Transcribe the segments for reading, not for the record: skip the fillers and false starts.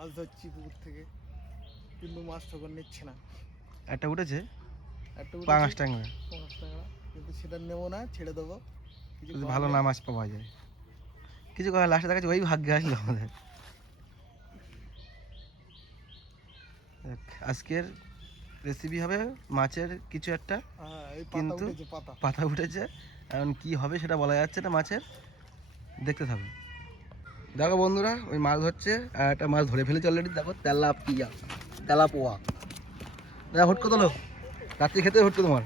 মাছ ধরছি পুকুর থেকে, কিন্তু মাছ ঠোকর নিচ্ছে না। একটা উঠেছে, একটা পাঁচ ট্যাংরা, কিন্তু সেটা নেবো না, ছেড়ে দেবো। কিছু ভালো না মাছ পাওয়া যায়, কিছু করার লাস্টে দেখাচ্ছে ওই ভাগ্যে আসলো আমাদের। আজকের রেসিপি হবে মাছের কিছু একটা, কিন্তু পাতা উঠেছে, এখন কি হবে সেটা বলা যাচ্ছে না মাছের, দেখতে থাকো। দেখো বন্ধুরা, ওই মাছ ধরছে আর একটা মাছ ধরে ফেলেছে অলরেডি। দেখো তেলাপোয়া, দেখো হুটকো তোলো, রাত্রি খেতে হুটকো তোমার।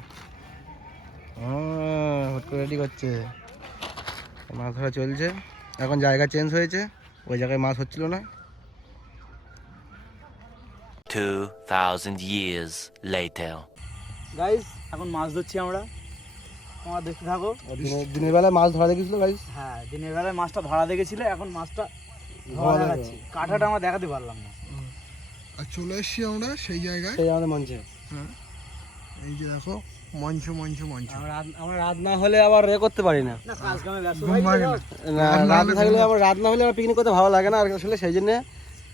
হুটকো রেডি করছে, মাছ ধরা চলছে। এখন জায়গা চেঞ্জ হয়েছে, ওই জায়গায় মাছ হচ্ছিল না। 2000 years later. গাইস এখন মাছ ধরছি আমরা, তোমরা দেখতে থাকো। দিনের বেলায় মাছ ধরা দেখেছিল গাইস? হ্যাঁ, দিনের বেলায় মাছটা ধরা দেখেছিল, এখন মাছটা ধরা দেখাচ্ছি। কাঁটাটা আমরা দেখাতে পারলাম না। আর চলে এসছি আমরা সেই জায়গায়, সেই আমাদের মঞ্চে। হ্যাঁ এই যে দেখো, মঞ্চ মঞ্চ মঞ্চ। আমরা রাত না হলে আবার করতে পারি না, কাজ কামে ব্যস্ত রাত থাকলে আবার রাত না হলে আমার পিকনিক করতে ভালো লাগে না। আর আসলে সেই জন্য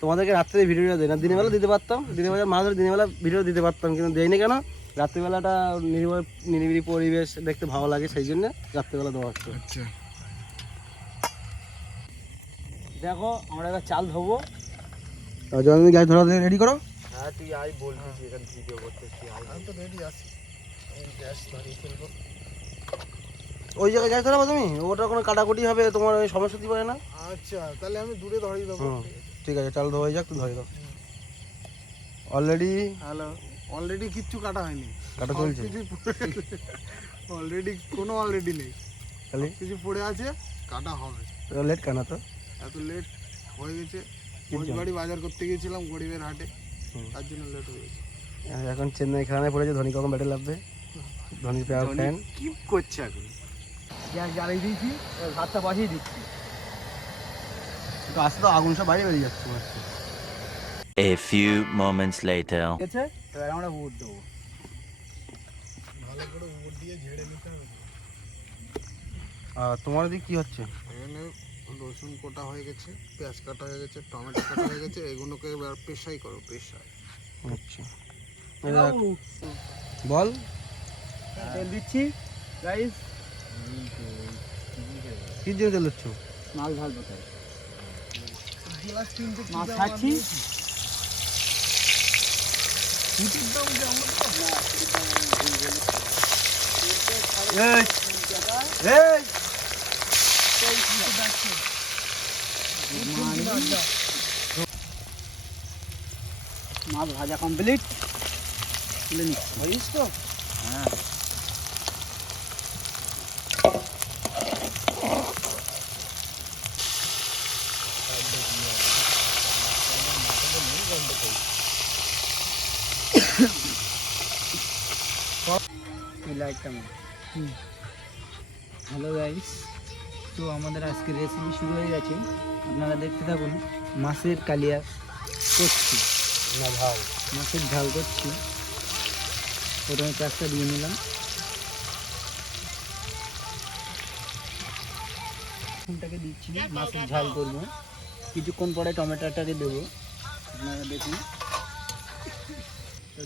তোমাদেরকে রাত্রে ভিডিওটা দিই না, দিনের বেলা দিতে পারতাম, দিনের বেলা মাছ ধরে দিনের বেলা ভিডিও দিতে পারতাম, কিন্তু দেয়নি কেন? রাত্রিবেলাটা নিরিবিলি পরিবেশ দেখতে ভালো লাগে, সেই জন্য রাত্রিবেলা দেওয়া হচ্ছে। আচ্ছা দেখো আমরা এবার চাল ধোবো। জমি গ্যাস ধরা রেডি করো। হ্যাঁ তুই আই বলছিস, এখানে ভিডিও করতেছি। আমি তো রেডি আছি, গ্যাস ধরিয়ে ফেলবো। ওই জায়গায় গ্যাস ধরাবো তুমি? ওটা কোনো কাটাকুটি হবে, তোমার ওই সমস্যা দিতে পারে না। আচ্ছা তাহলে আমি দূরে ধরিয়ে দেবো। ঠিক আছে, চাল ধোয়া যাক, তুমি ধরে দাও। অলরেডি অলরেডি কিচ্ছু কাটা হয়নি, কাটা চলছে। অলরেডি নেই, খালি কিছু পড়ে আছে, কাটা হবে। লেট কেন তো? এত লেট হয়ে গেছে, বাড়ি বাজার করতে গিয়েছিলাম গরিবের হাটে, তার জন্য লেট হয়ে গেছে। এখন চেন্নাই খেলানে পড়েছে, ধোনি কখন ব্যাটে লাগবে, ধোনি প্লেয়ার ফ্যান। কি করছে এখন? গ্যাস জ্বালিয়ে দিয়েছি, ভাতটা বসিয়ে দিচ্ছি। গাছ তো আগুন সব বাইরে বেরিয়ে যাচ্ছে। A few moments later. ঠিক আছে, এবার আমরা ভোট দেবো। ভালো করে উপর দিয়ে ঝেড়ে নিতে হবে। আর তোমার দিক কি হচ্ছে? এখানে রসুন কোটা হয়ে গেছে, পেঁয়াজ কাটা হয়ে গেছে, টমেটো কাটা হয়ে গেছে, এগুলোকে এবার পেশাই করো, পেশাই। আচ্ছা বল। তেল দিচ্ছি গাইস। কি দিয়ে তেল দিচ্ছ? মাছ ভাজবো তাই গ্লাস তিনটে মাছ ছাড়ছি। মাছ ভাজা কমপ্লিট, তুলে নিচ্ছি। হয়েছ তো? হ্যাঁ হ্যালো গাইস, তো আমাদের আজকে রেসিপি শুরু হয়ে গেছে, আপনারা দেখতে থাকুন। মাছের কালিয়া করছি না ঝাল, মাছের ঝাল করছি। প্রথমে পেঁয়াজটা দিয়ে নিলাম, রসুনটাকে দিচ্ছি, মাছের ঝাল করবো। কিছুক্ষণ পরে টমেটোটাকে দেবো, আপনারা দেখুন। তো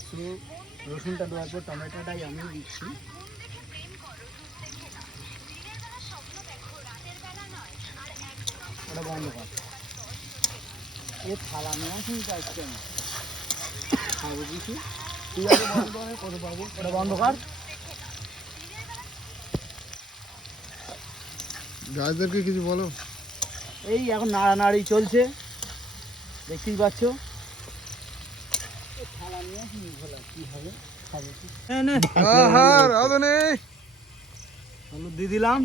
রসুনটা দেওয়ার পর টমেটোটাই আমি দিচ্ছি। ওটা বন্ধ কর, এ থালা নেওয়া শুনতে আসছে আমি খাবো কিছু। তুই আগে বন্ধ করে করে পাবো, ওটা বন্ধ কর। গাছদেরকে কিছু বলো। এই এখন নাড়ানাড়ি চলছে, দেখতেই পাচ্ছ। থালা নিয়ে আসি, কি হবে খাবো কি? হলুদ দিয়ে দিলাম।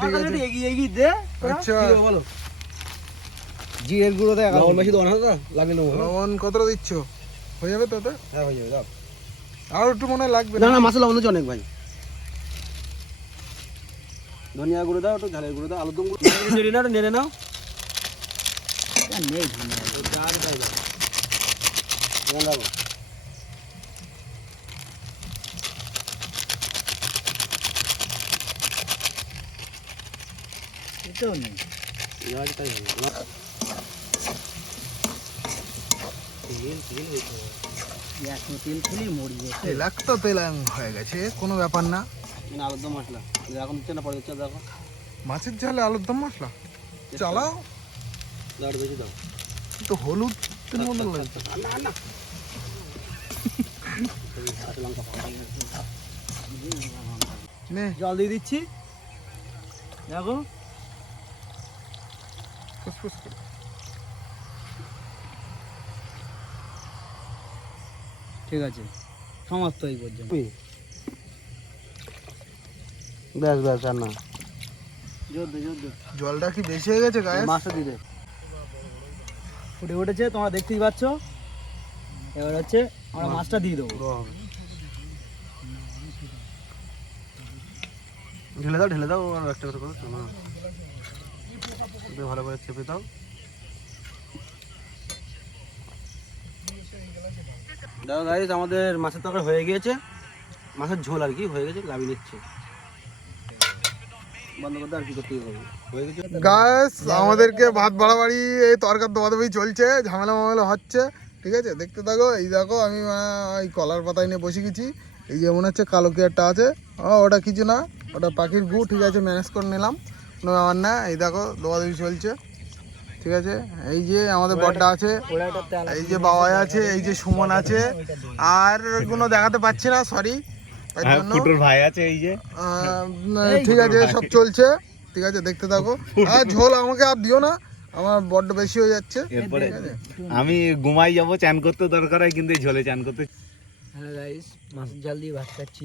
ঠিক আছে, এগিয়ে এগিয়ে দে। আচ্ছা বলো, জিরের গুঁড়ো দেয়, লবণ বেশি দেবো না দাদা, লাগিয়ে নেবো। লবণ কতটা দিচ্ছ? হয়ে যাবে তো ওটা? হ্যাঁ হয়ে যাবে, দাও। আর একটু মনে হয় লাগবে না না, মাছের লবণ দিচ্ছে অনেক ভাই। ধনিয়া গুঁড়ো দাও, একটু ঝালের গুঁড়ো দাও, আলুর দম গুঁড়ো নেড়ে নাও, নেড়ে নাও। নেই ধনিয়া, আর তাই দাও, কেমন লাগো? এটাও নেই। তাই এখন তেল খেলেই মরি গেছে। তেলাক তো তেলাং হয়ে গেছে, কোনো ব্যাপার না। আলুর দম মশলা এখন দিচ্ছে না, পরে দিচ্ছে, দেখো মাছের ঝালে আলুর দম মশলা চালাও, দাও বেশি দাও। তো হলুদ মতন লাগছে। নে জল দিয়ে দিচ্ছি, দেখো ফুসফুস করে। ঠিক আছে, সমাপ্ত এই পর্যন্ত। ব্যাস ব্যাস আর না, জোর দে। জলটা কি বেশি হয়ে গেছে গায়ে? মাছটা দিতে ফুটে উঠেছে, তোমরা দেখতেই পাচ্ছ। এবার হচ্ছে আমরা মাছটা দিয়ে দেবো। ঢেলে দাও আর একটা কথা করো না, ভালো করে চেপে দাও। দেখো গাইস, আমাদের মাছের তরকারি হয়ে গিয়েছে, মাছের ঝোল আর কি হয়ে গেছে, গাবি নিচ্ছে। বন্ধ করতে আর কি করতে হবে, হয়ে গেছে। গাইস আমাদেরকে ভাত বাড়াবাড়ি এই তরকার দবাদবি চলছে, ঝামেলা মামেলা হচ্ছে, ঠিক আছে? দেখতে থাকো। এই দেখো আমি এই কলার পাতায় নিয়ে বসে গেছি। এই যে মনে হচ্ছে কালো কি একটা আছে, ওটা কিছু না, ওটা পাখির গু, ঠিক আছে? ম্যানেজ করে নিলাম, কোনো ব্যাপার না। এই দেখো দবাদবি চলছে, ঠিক আছে? এই যে আমাদের বড়টা আছে, এই যে বাবাই আছে, এই যে সুমন আছে, আর কোনো দেখাতে পাচ্ছি না, সরি। ফুটুর ভাই আছে এই যে। ঠিক আছে, সব চলছে, ঠিক আছে? দেখতে থাকো। আর ঝোল আমাকে আর দিও না, আমার বড্ড বেশি হয়ে যাচ্ছে। এরপরে আমি ঘুমাই যাবো, চান করতে দরকার হয়, কিন্তু এই ঝোলে চান করতে। হ্যালো গাইস, মাছের জাল দিয়ে ভাত খাচ্ছি।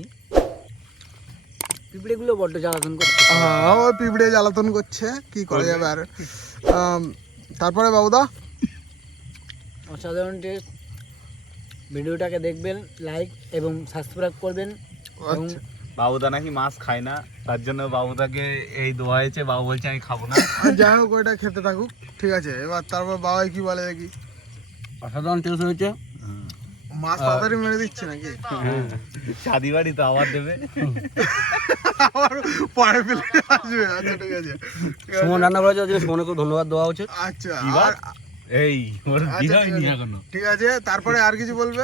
পিঁপড়েগুলো বড্ড জ্বালাতন করছে। হ্যাঁ, ওই পিঁপড়ে জ্বালাতন করছে, কি করা যাবে আর। তারপরে বাবুদা, অসাধারণ টেস্ট। ভিডিওটাকে দেখবেন, লাইক এবং সাবস্ক্রাইব করবেন। আচ্ছা, বাবুদা নাকি মাছ খায় না, তার জন্য বাবুদাকে এই দোয়া হয়েছে, বাবু বলছে আমি খাবো না। আর যাই হোক ওইটা খেতে থাকুক, ঠিক আছে? এবার তারপর বাবাই কি বলে দেখি। অসাধারণ টেস্ট হয়েছে। মাছ তাড়াতাড়ি মেরে দিচ্ছে নাকি? শাদি বাড়ি তো আবার দেবে। আবার পরে ফেলে আসবে। আচ্ছা, ঠিক আছে। সুমন রান্না করেছে, ওই জন্য সুমনকে খুব ধন্যবাদ দেওয়া উচিত। আচ্ছা, কি বার? আর- এই ওর আচ্ছা, বিয়ে ঠিক হয়নি আছে। এখনো। ঠিক আছে, তারপরে আর কিছু বলবে?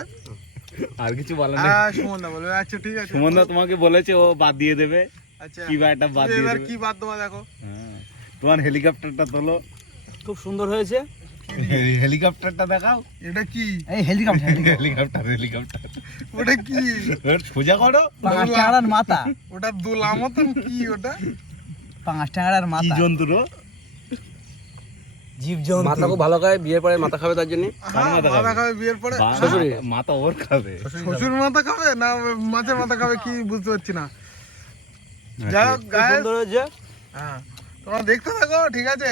আর কিছু বলার নেই। হ্যাঁ, সুমনদা বলবে। আচ্ছা, ঠিক আছে। সুমনদা তোমাকে বলেছে ও বাদ দিয়ে দেবে, আচ্ছা, কি বা একটা বাদ দিয়ে এবার দেবে। কি বাদ দেওয়া দেখো। হ্যাঁ, তোমার হেলিকপ্টারটা তোলো, খুব সুন্দর হয়েছে। হেলিকপ্টারটা দেখাও। এটা কি? এই হেলিকপ্টার হেলিকপ্টার ওটা কি? ওর সোজা করো। পাঁচ টাকার মাথা, ওটা দোলা মতন কি ওটা? 5 টাকার কি মাথা, জন্তু রো? জীবজন্তু। মাথা খুব ভালো খায়, বিয়ের পরে মাথা খাবে তার জন্য। হ্যাঁ, মাথা মাথা খাবে? খাবে বিয়ের পরে? শ্বশুরে। মাথা ওর খাবে। শ্বশুর মাথা খাবে না মাছের মাথা খাবে, কি বুঝতে পারছি না। যাই হোক খুব guys, সুন্দর হয়েছে। হ্যাঁ, তোমরা দেখতে থাকো, ঠিক আছে?